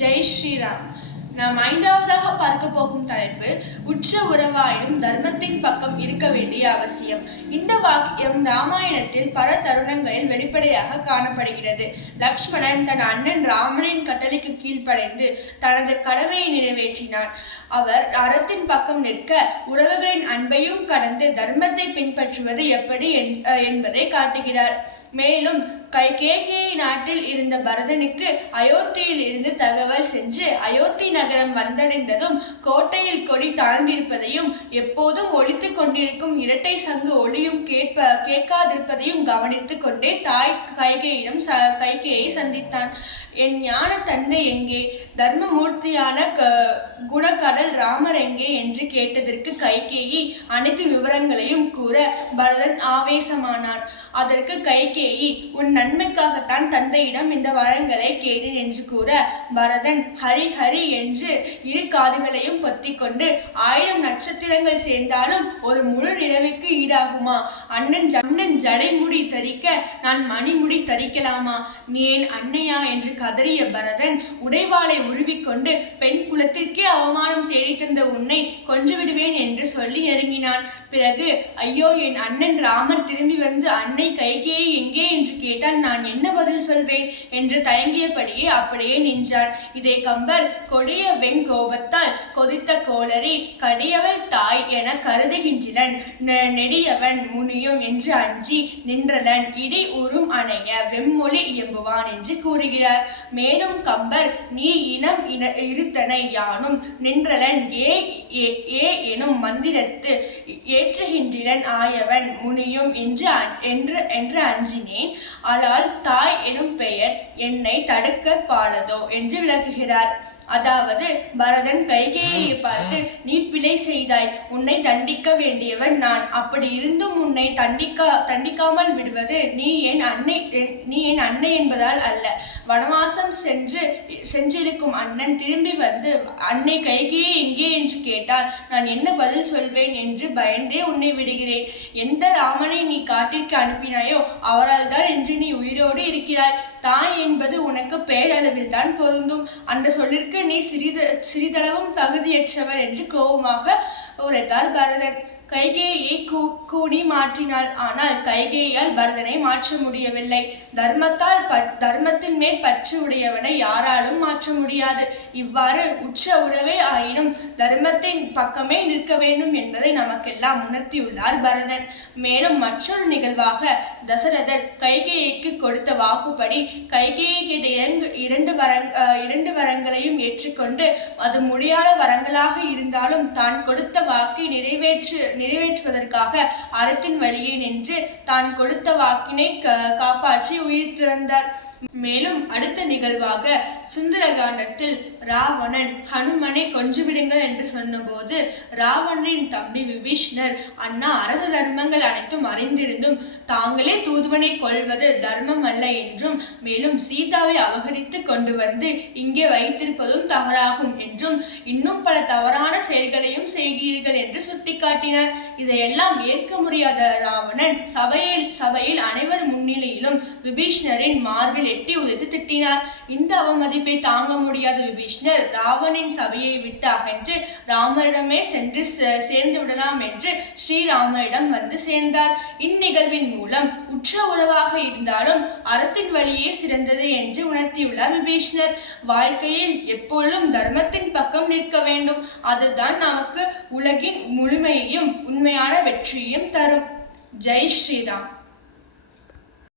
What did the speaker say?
ஜெய் ஸ்ரீராம். நாம் ஐந்தாவதாக பார்க்க போகும் தலைப்பு உற்ற உறவாயினும் தர்மத்தின் பக்கம் இருக்க வேண்டிய அவசியம். இந்த வாக்கியம் ராமாயணத்தில் பல தருணங்களில் வெளிப்படையாக காணப்படுகிறது. லக்ஷ்மணன் தன் அண்ணன் ராமனின் கட்டளைக்கு கீழ்ப்படைந்து தனது கடமையை நிறைவேற்றினார். அவர் அறத்தின் பக்கம் நிற்க உறவுகளின் அன்பையும் கடந்து தர்மத்தை பின்பற்றுவது எப்படி என்பதை காட்டுகிறார். மேலும் கேகேயி நாட்டில் இருந்த பரதனுக்கு அயோத்தியில் இருந்து தகவல் சென்று அயோத்தி நகரம் வந்தடைந்ததும் கோட்டையில் கொடி தாழ்ந்திருப்பதையும் எப்போதும் ஒலித்து கொண்டிருக்கும் இரட்டை சங்கு ஒளியும் கேட்காதிருப்பதையும் கவனித்துக் கொண்டே தாய் கைகேயை சந்தித்தான். என் ஞான தந்தை எங்கே? தர்மமூர்த்தியான குணக்கடல் ராமர் எங்கே என்று கேட்டதற்கு கைகேயி அனைத்து விவரங்களையும் கூற பரதன் ஆவேசமானார். அதற்கு கைகேயி, உன் நன்மைக்காகத்தான் தந்தையிடம் இந்த வரங்களை கேட்டேன் என்று கூற பரதன் ஹரி ஹரி என்று இரு காதுகளையும் பொத்திக்கொண்டு, 1000 நட்சத்திரங்கள் சேர்ந்தாலும் ஒரு முழு நிலவுக்கு ஈடாகுமா? அண்ணன் ஜடைமுடி தரிக்க நான் மணிமுடி தரிக்கலாமா? நீ என் அன்னையா என்று கதறிய பரதன் உடைவாளை உருவிக்கொண்டு, பெண் குலத்திற்கே அவமானம் தேடி தந்த உன்னை கொன்று விடுவேன் என்று சொல்லி நெருங்கினான். பிறகு, ஐயோ, என் அண்ணன் ராமர் திரும்பி வந்து அன்னை கைகேயி எங்கே என்று கேட்டால் நான் என்ன பதில் சொல்வேன் என்று தயங்கியபடியே அப்படியே நின்றான். இதை கம்பர் கொடிய வெங்கோபத்தால் கொதித்த கோளரி கடியவள் தாய் என கருதுகின்றனன், நெடியவன் முனியும் என்று அஞ்சி நின்றலன், இடி உறும் அணைய வெம்மொழி இயம்புவான் என்று கூறுகிறார். மேலும் கம்பர், நீ இனம் இருத்தனை யானும் நின்றலன் ஏ எனும் மந்திரத்து ஏற்றுகின்றன் ஆயவன் முனியும் என்று அஞ்சினேன், ஆனால் தாய் எனும் பெயர் என்னை தடுக்க பாடதோ என்று விளக்குகிறார். அதாவது பரதன் கைகேயை பார்த்து, நீ பிழை செய்தாய், உன்னை தண்டிக்க வேண்டியவன் நான், அப்படி இருந்தும் உன்னை தண்டிக்காமல் விடுவது நீ என் அன்னை என்பதால் அல்ல. வனவாசம் சென்றிருக்கும் அண்ணன் திரும்பி வந்து அன்னை கைகேயி எங்கே என்று கேட்டால் நான் என்ன பதில் சொல்வேன் என்று பயந்தே உன்னை விடுகிறேன். எந்த ராமனை நீ காட்டிற்கு அனுப்பினாயோ அவரால் தான் இன்று நீ உயிரோடு இருக்கிறாய். தாய் என்பது உனக்கு பேரளவில் தான் பொருந்தும். அந்த சொல்லிற்கு நீ சிறிதளவும் தகுதியற்றவர் என்று கோபமாக உரைத்தார் பரதன். கைகேயை கூடி மாற்றினாள். ஆனால் கைகேயால் பரதனை மாற்ற முடியவில்லை. தர்மத்தின் மேல் பற்று உடையவனை யாராலும் மாற்ற முடியாது. இவ்வாறு உற்ற உறவே ஆயினும் தர்மத்தின் பக்கமே நிற்க வேண்டும் என்பதை நமக்கெல்லாம் உணர்த்தியுள்ளார் பரதன். மேலும் மற்றொரு நிகழ்வாக தசரதர் கைகேயிக்கு கொடுத்த வாக்குப்படி கைகேயி கேட்ட 2 வரங்களையும் ஏற்றுக்கொண்டு அது முடியாத வரங்களாக இருந்தாலும் தான் கொடுத்த வாக்கை நிறைவேற்றுவதற்காக அறத்தின் வழியே நின்று தான் கொடுத்த வாக்கினை காப்பாற்றி உயிர் திறந்தார். மேலும் அடுத்த நிகழ்வாக சுந்தரகாண்டத்தில் ராவணன் ஹனுமனை கொன்றுவிடுங்கள் என்று சொன்னபோது ராவணனின் தம்பி விபீஷ்ணர், அண்ணா, அரச தர்மங்கள் அனைத்தும் அறிந்திருந்தும் தாங்களே தூதுவனை கொள்வது தர்மம் அல்ல என்றும், மேலும் சீதாவை அபகரித்து கொண்டு வந்து இங்கே வைத்திருப்பதும் தவறாகும் என்றும், இன்னும் பல தவறான செயல்களையும் செய்கிறீர்கள் என்று சுட்டிக்காட்டினார். இதையெல்லாம் ஏற்க முடியாத ராவணன் சபையில் அனைவர் முன்னிலையிலும் விபீஷ்ணரின் மார்பில் எட்டி உதைத்து திட்டினார். இந்த அவமதிப்பை தாங்க முடியாத விபீஷ்ணர் ராவணின் சபையை விட்டு அகன்று ராமரிடமே சென்று சேர்ந்து விடலாம் என்று ஸ்ரீராமரிடம் வந்து சேர்ந்தார். இந்நிகழ்வின் மூலம் உற்ற உறவாக இருந்தாலும் அறத்தின் வழியே சிறந்தது என்று உணர்த்தியுள்ளார் விபீஷ்ணர். வாழ்க்கையில் எப்பொழுதும் தர்மத்தின் பக்கம் நிற்க வேண்டும். அதுதான் நமக்கு உலகின் முழுமையையும் உண்மையான வெற்றியையும் தரும். ஜெய் ஸ்ரீராம்.